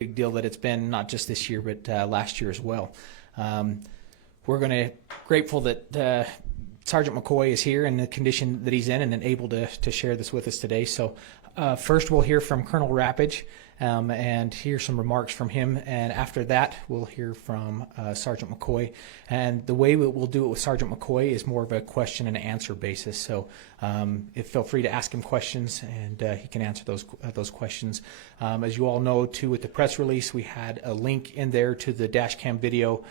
big deal that it's been, not just this year, but last year as well. We're grateful that Sergeant McCoy is here in the condition that he's in and able to share this with us today. So first we'll hear from Colonel Rapich and hear some remarks from him, and after that we'll hear from Sergeant McCoy. And the way we'll do it with Sergeant McCoy is more of a question and answer basis. So feel free to ask him questions, and he can answer those questions. As you all know, too, with the press release, we had a link in there to the dash cam video.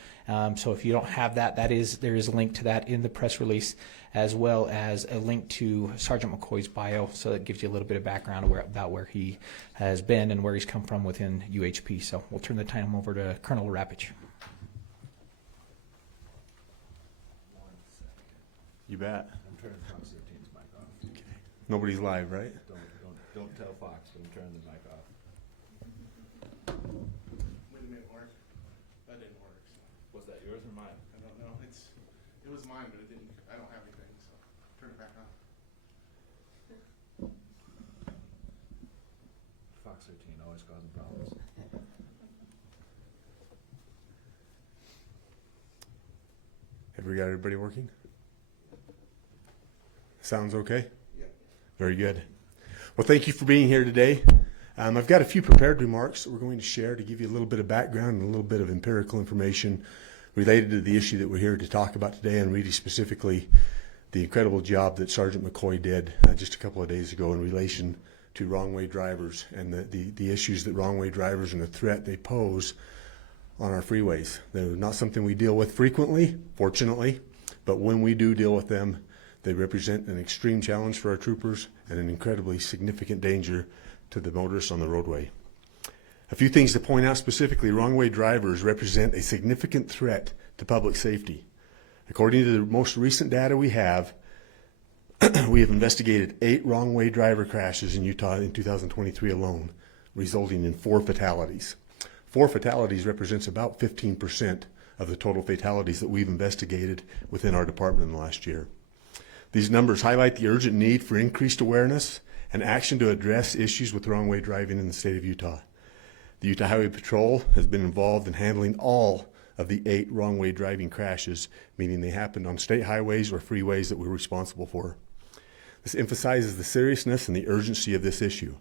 So if you don't have that, there is a link to that in the press release, as well as a link to Sergeant McCoy's bio, so that gives you a little bit of background about where he has been and where he's come from within UHP. So we'll turn the time over to Colonel Rapich. You bet. I'm turning Fox 13's mic off. Okay. Nobody's live, right? Don't tell Fox, but I'm turning the mic off. Wait a minute, Mark. That didn't work. So. Was that yours or mine? I don't know. It was mine, but it didn't. I don't have anything, so turn it back on. Fox 13 always causing problems. Have we got everybody working? Sounds okay? Yeah. Very good. Well, thank you for being here today. I've got a few prepared remarks that we're going to share to give you a little bit of background and a little bit of empirical information related to the issue that we're here to talk about today, and really specifically the incredible job that Sergeant McCoy did just a couple of days ago in relation to wrong-way drivers and the issues that wrong-way drivers and the threat they pose on our freeways. They're not something we deal with frequently, fortunately, but when we do deal with them, they represent an extreme challenge for our troopers and an incredibly significant danger to the motorists on the roadway. A few things to point out specifically: wrong-way drivers represent a significant threat to public safety. According to the most recent data we have investigated 8 wrong-way driver crashes in Utah in 2023 alone, resulting in 4 fatalities. 4 fatalities represents about 15% of the total fatalities that we've investigated within our department in the last year. These numbers highlight the urgent need for increased awareness and action to address issues with wrong-way driving in the state of Utah. The Utah Highway Patrol has been involved in handling all of the 8 wrong-way driving crashes, meaning they happened on state highways or freeways that we're responsible for. This emphasizes the seriousness and the urgency of this issue.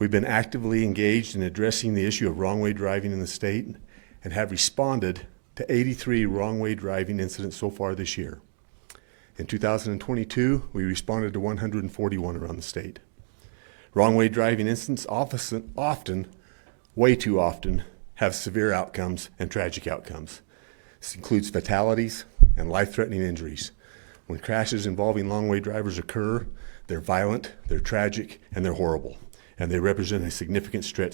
We've been actively engaged in addressing the issue of wrong-way driving in the state and have responded to 83 wrong-way driving incidents so far this year. In 2022, we responded to 141 around the state. Wrong-way driving incidents often, way too often, have severe outcomes and tragic outcomes. This includes fatalities and life-threatening injuries. When crashes involving long-way drivers occur, they're violent, they're tragic, and they're horrible, and they represent a significant threat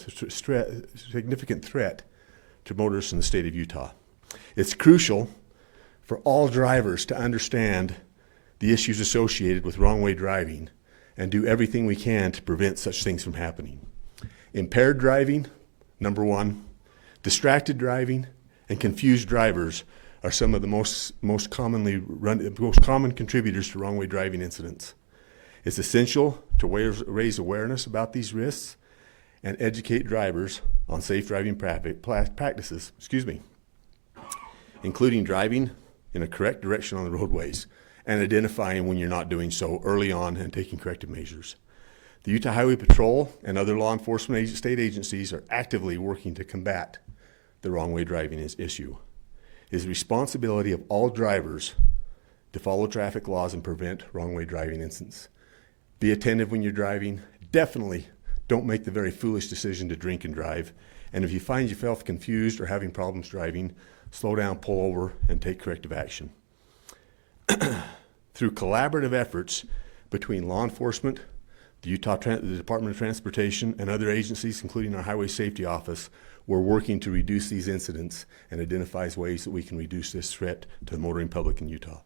to motorists in the state of Utah. It's crucial for all drivers to understand the issues associated with wrong-way driving and do everything we can to prevent such things from happening. Impaired driving, number 1, distracted driving, and confused drivers are some of the most common contributors to wrong-way driving incidents. It's essential to raise awareness about these risks and educate drivers on safe driving practices, including driving in a correct direction on the roadways and identifying when you're not doing so early on and taking corrective measures. The Utah Highway Patrol and other law enforcement state agencies are actively working to combat the wrong-way driving issue. It is the responsibility of all drivers to follow traffic laws and prevent wrong-way driving incidents. Be attentive when you're driving. Definitely don't make the very foolish decision to drink and drive. And if you find yourself confused or having problems driving, slow down, pull over, and take corrective action. Through collaborative efforts between law enforcement, the Department of Transportation, and other agencies, including our Highway Safety Office, we're working to reduce these incidents and identify ways that we can reduce this threat to the motoring public in Utah.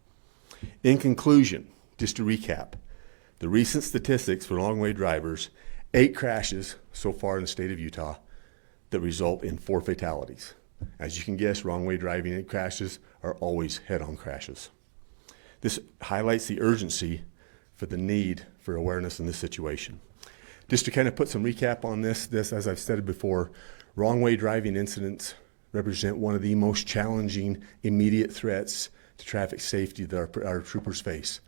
In conclusion, just to recap, the recent statistics for long-way drivers: 8 crashes so far in the state of Utah that result in 4 fatalities. As you can guess, wrong-way driving crashes are always head-on crashes. This highlights the urgency for the need for awareness in this situation. Just to kind of put some recap on this, as I've said before, Wrong way driving incidents represent one of the most challenging immediate threats to traffic safety that our troopers face.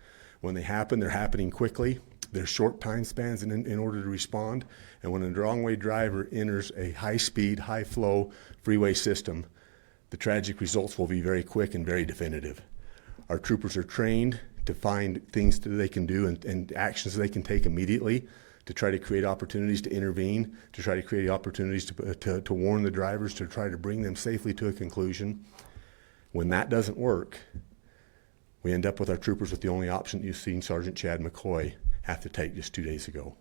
When they happen, they're happening quickly. There's short time spans in order to respond. And when a wrong way driver enters a high speed, high flow freeway system, the tragic results will be very quick and very definitive. Our troopers are trained to find things that they can do and actions they can take immediately to try to create opportunities to intervene, to try to create opportunities to warn the drivers, to try to bring them safely to a conclusion. When that doesn't work, we end up with our troopers with the only option you've seen Sergeant Chad McCoy have to take just 2 days ago.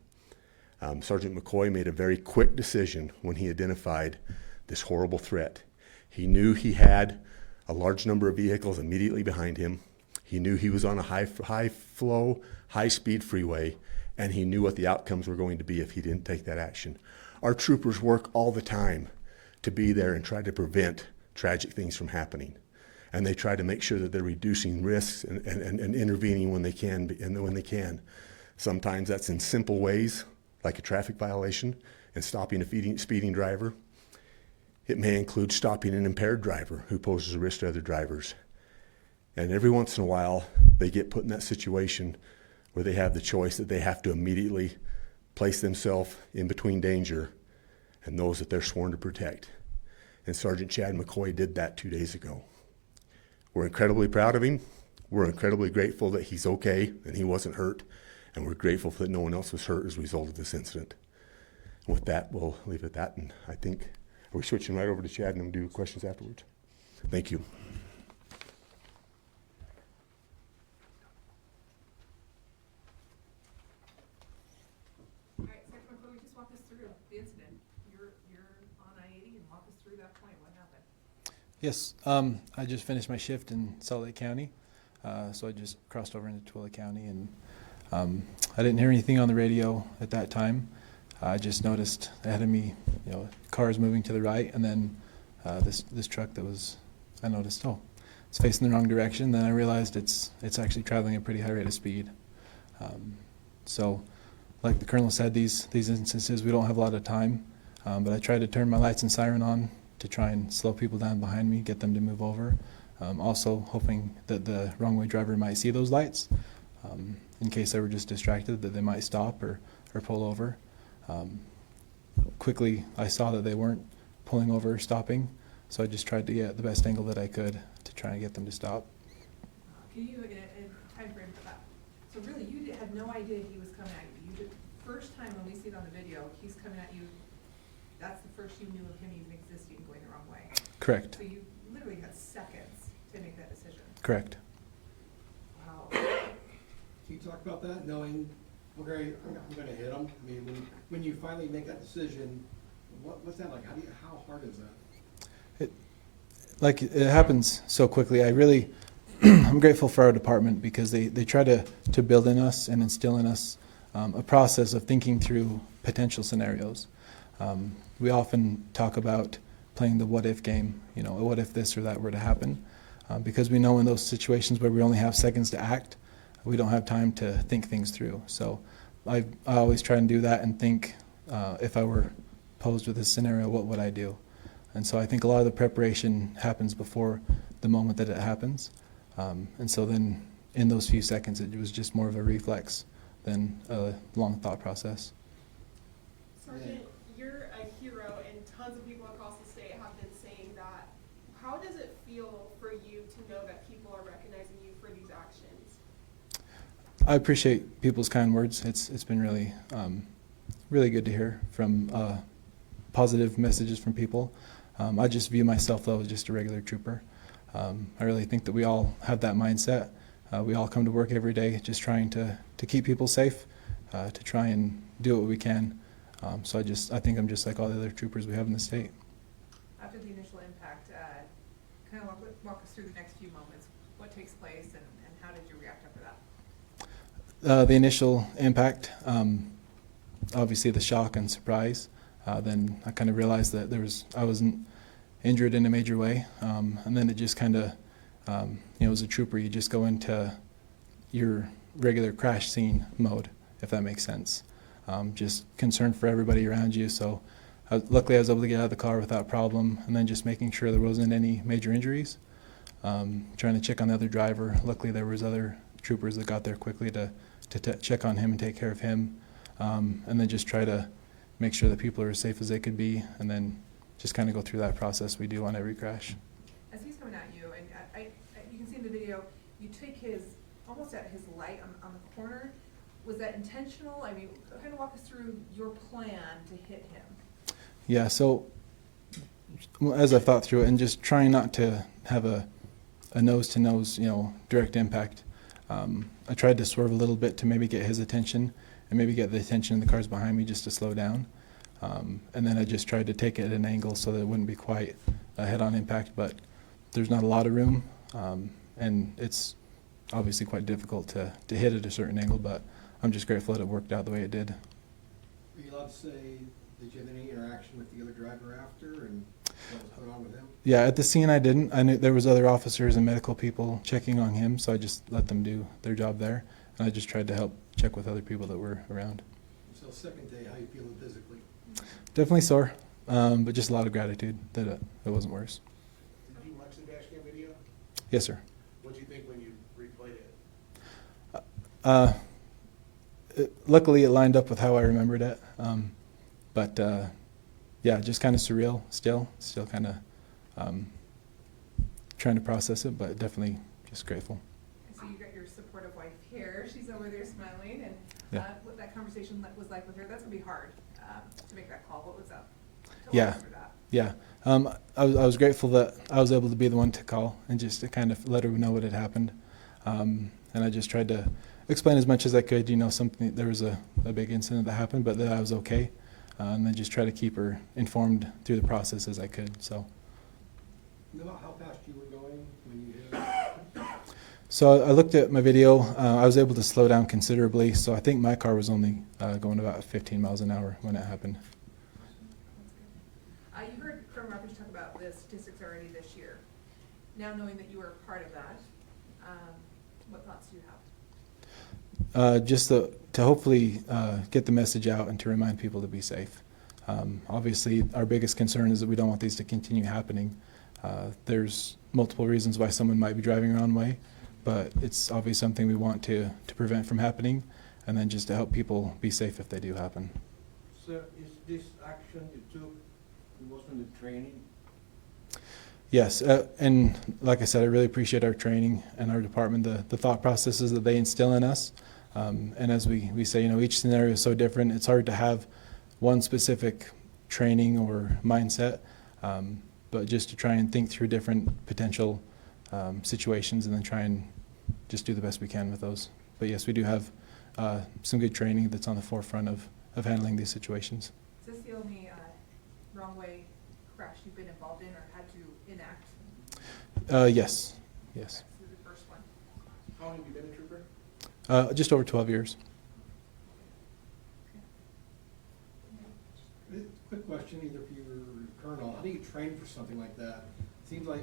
Sergeant McCoy made a very quick decision when he identified this horrible threat. He knew he had a large number of vehicles immediately behind him. He knew he was on a high flow, high speed freeway, and he knew what the outcomes were going to be if he didn't take that action. Our troopers work all the time to be there and try to prevent tragic things from happening. And they try to make sure that they're reducing risks and intervening when they can. Sometimes that's in simple ways, like a traffic violation and stopping a speeding driver. It may include stopping an impaired driver who poses a risk to other drivers. And every once in a while, they get put in that situation where they have the choice that they have to immediately place themselves in between danger and those that they're sworn to protect. And Sergeant Chad McCoy did that 2 days ago. We're incredibly proud of him. We're incredibly grateful that he's okay and he wasn't hurt. And we're grateful that no one else was hurt as a result of this incident. And with that, we'll leave it at that. And I think, are we switching right over to Chad and do questions afterwards? Thank you. All right, Sergeant McCoy, just walk us through the incident. You're on I-80 and walk us through that point. What happened? Yes, I just finished my shift in Salt Lake County, so I just crossed over into Tooele County, and I didn't hear anything on the radio at that time. I just noticed ahead of me, cars moving to the right, and then this truck that was, I noticed, oh, it's facing the wrong direction. Then I realized it's actually traveling at a pretty high rate of speed. So, like the Colonel said, these instances we don't have a lot of time, but I tried to turn my lights and siren on to try and slow people down behind me, get them to move over. Also hoping that the wrong way driver might see those lights, in case they were just distracted, that they might stop or pull over. Quickly, I saw that they weren't pulling over or stopping, so I just tried to get the best angle that I could to try and get them to stop. Can you, in a time frame for that? So really, you had no idea he was coming at you. First time when we see it on the video, he's coming at you. That's the first you knew of him even existing, going the wrong way. Correct. So you literally had seconds to make that decision. Correct. Wow. Can you talk about that, knowing, okay, I'm going to hit him? I mean, when you finally make that decision, what's that like? How hard is that? It happens so quickly. I really, I'm grateful for our department because they try to build in us and instill in us a process of thinking through potential scenarios. We often talk about playing the what if game, what if this or that were to happen, because we know in those situations where we only have seconds to act, we don't have time to think things through. So I always try and do that and think, if I were posed with this scenario, what would I do? And so I think a lot of the preparation happens before the moment that it happens. And so then in those few seconds, it was just more of a reflex than a long thought process. Sergeant, you're a hero, and tons of people across the state have been saying that. How does it feel for you to know that people are recognizing you for these actions? I appreciate people's kind words. It's been really, really good to hear from positive messages from people. I just view myself, though, as just a regular trooper. I really think that we all have that mindset. We all come to work every day just trying to keep people safe, to try and do what we can. So I think I'm just like all the other troopers we have in the state. After the initial impact, kind of walk us through the next few moments. What takes place and how did you react after that? The initial impact, obviously the shock and surprise. Then I kind of realized that I wasn't injured in a major way. And then it just kind of, as a trooper, you just go into your regular crash scene mode, if that makes sense. Just concerned for everybody around you. So luckily I was able to get out of the car without problem, and then just making sure there wasn't any major injuries. Trying to check on the other driver. Luckily there was other troopers that got there quickly to check on him and take care of him, and then just try to make sure that people are as safe as they could be, and then just kind of go through that process we do on every crash. As he's coming at you, and you can see in the video, you take his, almost at his light on the corner. Was that intentional? I mean, kind of walk us through your plan to hit him. Yeah, so as I thought through it, and just trying not to have a nose-to-nose, direct impact, I tried to swerve a little bit to maybe get his attention and maybe get the attention of the cars behind me just to slow down. And then I just tried to take it at an angle so that it wouldn't be quite a head-on impact, but there's not a lot of room, and it's obviously quite difficult to hit at a certain angle, but I'm just grateful that it worked out the way it did. Are you allowed to say, did you have any interaction with the other driver after, and what was going on with him? Yeah, at the scene I didn't. I knew there was other officers and medical people checking on him, so I just let them do their job there, and I just tried to help check with other people that were around. So second day, how you feeling physically? Definitely sore, but just a lot of gratitude that it wasn't worse. Did you watch the dash cam video? Yes, sir. What'd you think when you replayed it? Luckily, it lined up with how I remembered it, but yeah, just kind of surreal still kind of trying to process it, but definitely just grateful. I see you got your supportive wife here. She's over there smiling, and Yeah. what that conversation was like with her. That's gonna be hard to make that call. What was up? Yeah. Yeah, I was grateful that I was able to be the one to call and just to kind of let her know what had happened, and I just tried to explain as much as I could. There was a big incident that happened, but that I was okay, and then just try to keep her informed through the process as I could. So. You know how fast you were going when you hit him? So I looked at my video. I was able to slow down considerably. So I think my car was only going about 15 miles an hour when it happened. You heard from Rapich talk about the statistics already this year. Now knowing that you were part of that, what thoughts do you have? Just to hopefully get the message out and to remind people to be safe. Obviously, our biggest concern is that we don't want these to continue happening. There's multiple reasons why someone might be driving the wrong way, but it's obviously something we want to prevent from happening, and then just to help people be safe if they do happen. Sir, is this action you took, it wasn't the training? Yes, and like I said, I really appreciate our training and our department, the thought processes that they instill in us. And as we say, each scenario is so different. It's hard to have one specific training or mindset, but just to try and think through different potential situations and then try and just do the best we can with those. But yes, we do have some good training that's on the forefront of handling these situations. Is this the only wrong way crash you've been involved in or had to enact? Yes. Okay, this is the first one. How long have you been a trooper? Just over 12 years. Quick question, either for you or Colonel. How do you train for something like that? Seems like,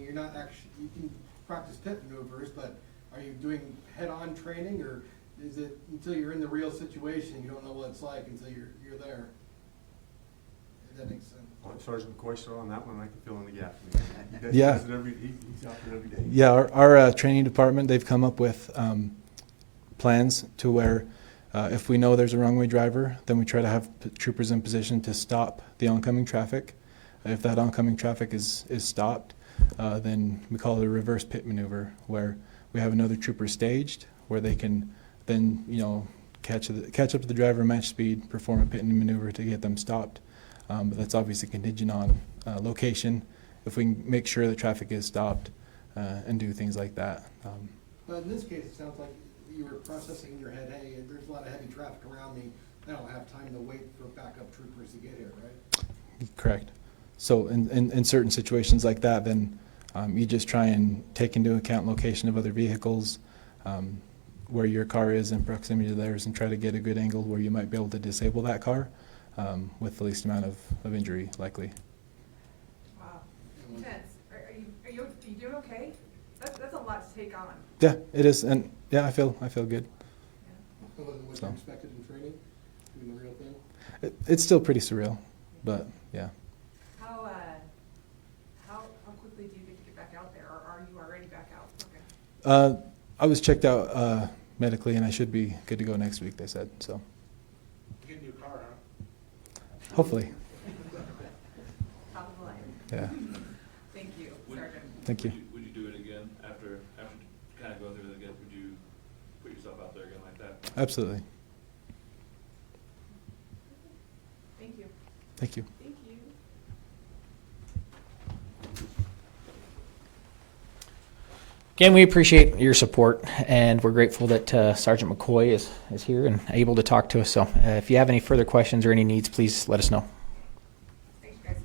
you're not actually, you can practice pit maneuvers, but are you doing head-on training, or is it until you're in the real situation, you don't know what it's like until you're there? If that makes sense. Let Sergeant McCoy start on that one, I can fill in the gap. Yeah. He's out there every day. Yeah, our training department, they've come up with plans to where if we know there's a wrong way driver, then we try to have troopers in position to stop the oncoming traffic. If that oncoming traffic is stopped, then we call it a reverse pit maneuver, where we have another trooper staged, where they can then catch up to the driver, match speed, perform a pit maneuver to get them stopped. But that's obviously contingent on location. If we can make sure the traffic is stopped and do things like that. But in this case, it sounds like you were processing in your head, hey, there's a lot of heavy traffic around me, I don't have time to wait for backup troopers to get here, right? Correct. So in certain situations like that, then you just try and take into account location of other vehicles, where your car is in proximity to theirs, and try to get a good angle where you might be able to disable that car with the least amount of injury likely. Wow. Intense. Are you doing okay? That's a lot to take on. Yeah, it is, and yeah, I feel good. Was So. you expected in training, doing the real thing? It's still pretty surreal. But yeah. How quickly do you get back out there, or are you already back out? Okay. I was checked out medically, and I should be good to go next week, they said. So Get a new car, huh? hopefully. Top of the line. Yeah. Thank you, Sergeant. Thank you. Would you do it again after kind of going through it again? Would you put yourself out there again like that? Absolutely. Thank you. Thank you. Thank you. Again, we appreciate your support, and we're grateful that Sergeant McCoy is here and able to talk to us. So if you have any further questions or any needs, please let us know. Thanks, guys.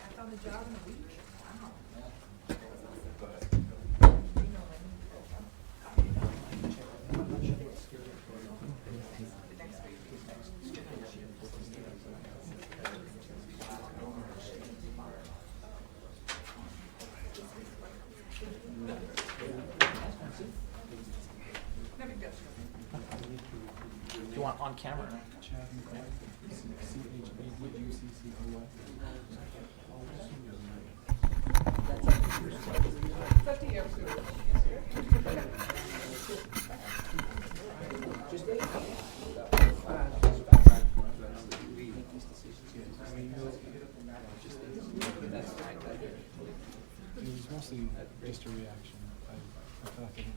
That's on the job in a week. Wow. No big deal. Do you want on camera? It's up to you. It was mostly just a reaction. I felt like I didn't.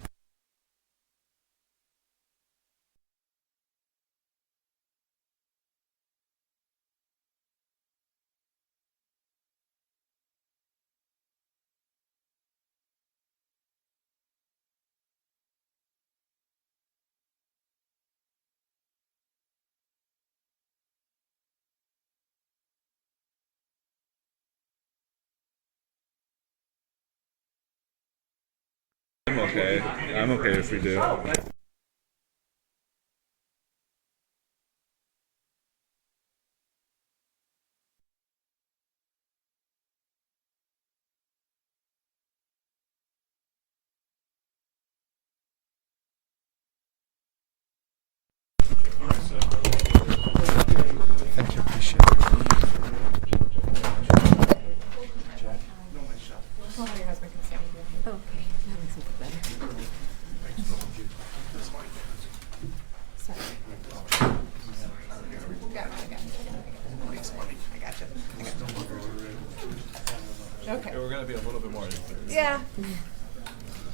I'm okay. I'm okay if we do. Thank you. Appreciate it. Well, how your husband can stand with you. Okay, that makes me feel better. Sorry. I got you. Okay. We're gonna be a little bit more. Yeah.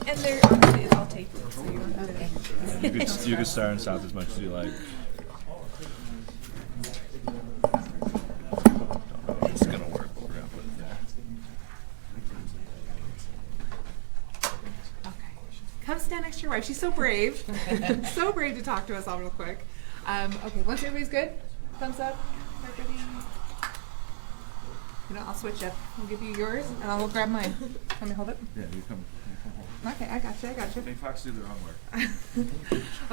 And there, obviously, it's all taped, so you don't have to. You can start and stop as much as you like. Don't know if it's gonna work, but we're gonna put it there. Okay. Come stand next to your wife. She's so brave. So brave to talk to us all real quick. Okay, once everybody's good, thumbs up. Everybody. You know, I'll switch up. I'll give you yours, and I'll grab mine. Let me hold it. Yeah, you come home. Okay, I got you. They fox do their own work.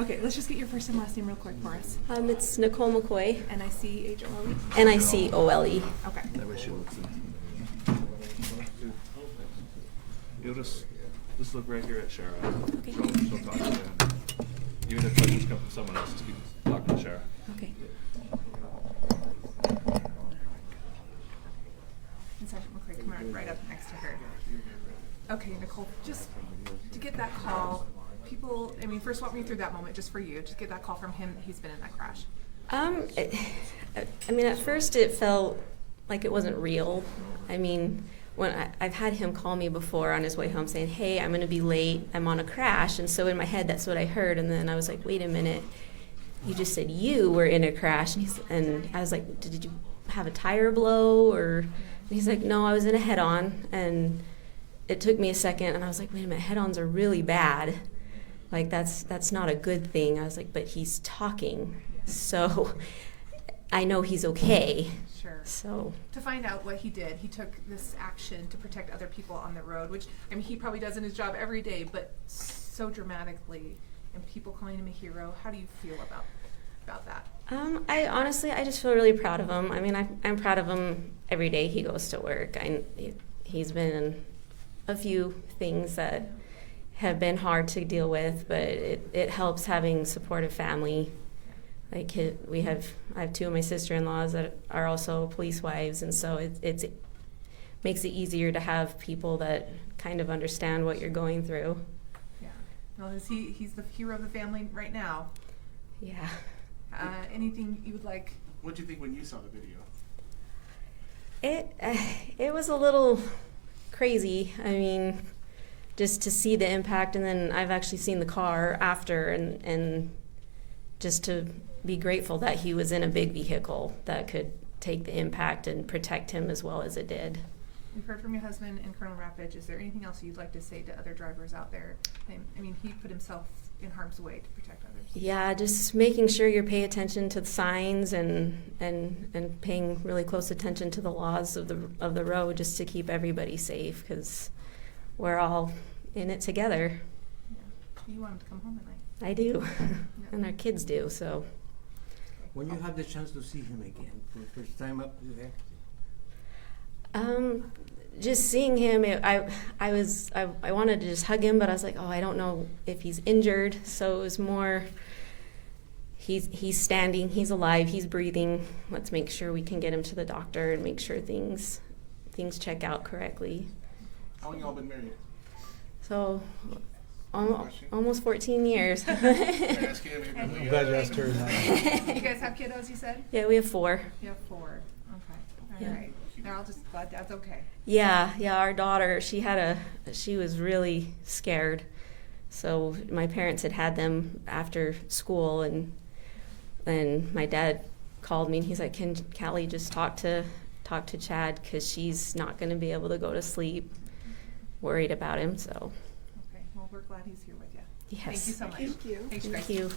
Okay, let's just get your first and last name real quick for us. It's Nicole McCoy, N-I-C-H-O-L-E. N-I-C-O-L-E. Okay. That way she looks You'll just look right here at Shara. Okay. She'll talk to you. Even if questions come from someone else, just keep talking to Shara. Okay. And Sergeant McCoy, come right up next to her. Okay, Nicole, just to get that call, people, I mean, first walk me through that moment just for you. Just get that call from him that he's been in that crash. I mean, at first it felt like it wasn't real. I mean, when I've had him call me before on his way home saying, hey, I'm going to be late, I'm on a crash. And so in my head, that's what I heard. And then I was like, wait a minute, you just said you were in a crash. And I was like, did you have a tire blow? And he's like, no, I was in a head-on. And it took me a second, and I was like, wait a minute, head-ons are really bad. Like, that's not a good thing. I was like, but he's talking, so I know he's okay. Sure. So To find out what he did, he took this action to protect other people on the road, which, I mean, he probably does in his job every day, but so dramatically and people calling him a hero. How do you feel about that? I honestly, I just feel really proud of him. I mean, I'm proud of him every day he goes to work. He's been in a few things that have been hard to deal with, but it helps having supportive family. Like I have two of my sister-in-laws that are also police wives, and so it makes it easier to have people that kind of understand what you're going through. Yeah. Well, he's the hero of the family right now. Yeah. Anything you would like? What'd you think when you saw the video? It was a little crazy. I mean, just to see the impact, and then I've actually seen the car after, and just to be grateful that he was in a big vehicle that could take the impact and protect him as well as it did. We've heard from your husband and Colonel Rapich. Is there anything else you'd like to say to other drivers out there? I mean, he put himself in harm's way to protect others. Yeah, just making sure you're paying attention to the signs and paying really close attention to the laws of the road, just to keep everybody safe, because we're all in it together. Yeah. You want him to come home at night. I do, and our kids do. So. When you had the chance to see him again for the first time up there? Just seeing him, I wanted to just hug him, but I was like, oh, I don't know if he's injured. So it was more, he's standing, he's alive, he's breathing. Let's make sure we can get him to the doctor and make sure things check out correctly. How long y'all been married? So almost 14 years. Ask him, I'm glad you asked her that. You guys have kiddos, you said? Yeah, we have 4. You have 4. Okay. All Yeah. right. They're all just glad Dad's okay. Yeah, our daughter, she was really scared. So my parents had them after school, and my dad called me and he's like, "Can Callie just talk to Chad, because she's not going to be able to go to sleep, worried about him." So. Okay. Well, we're glad he's here with you. Yes. Thank you so much. Thank you. Thanks, Thank Grace. you.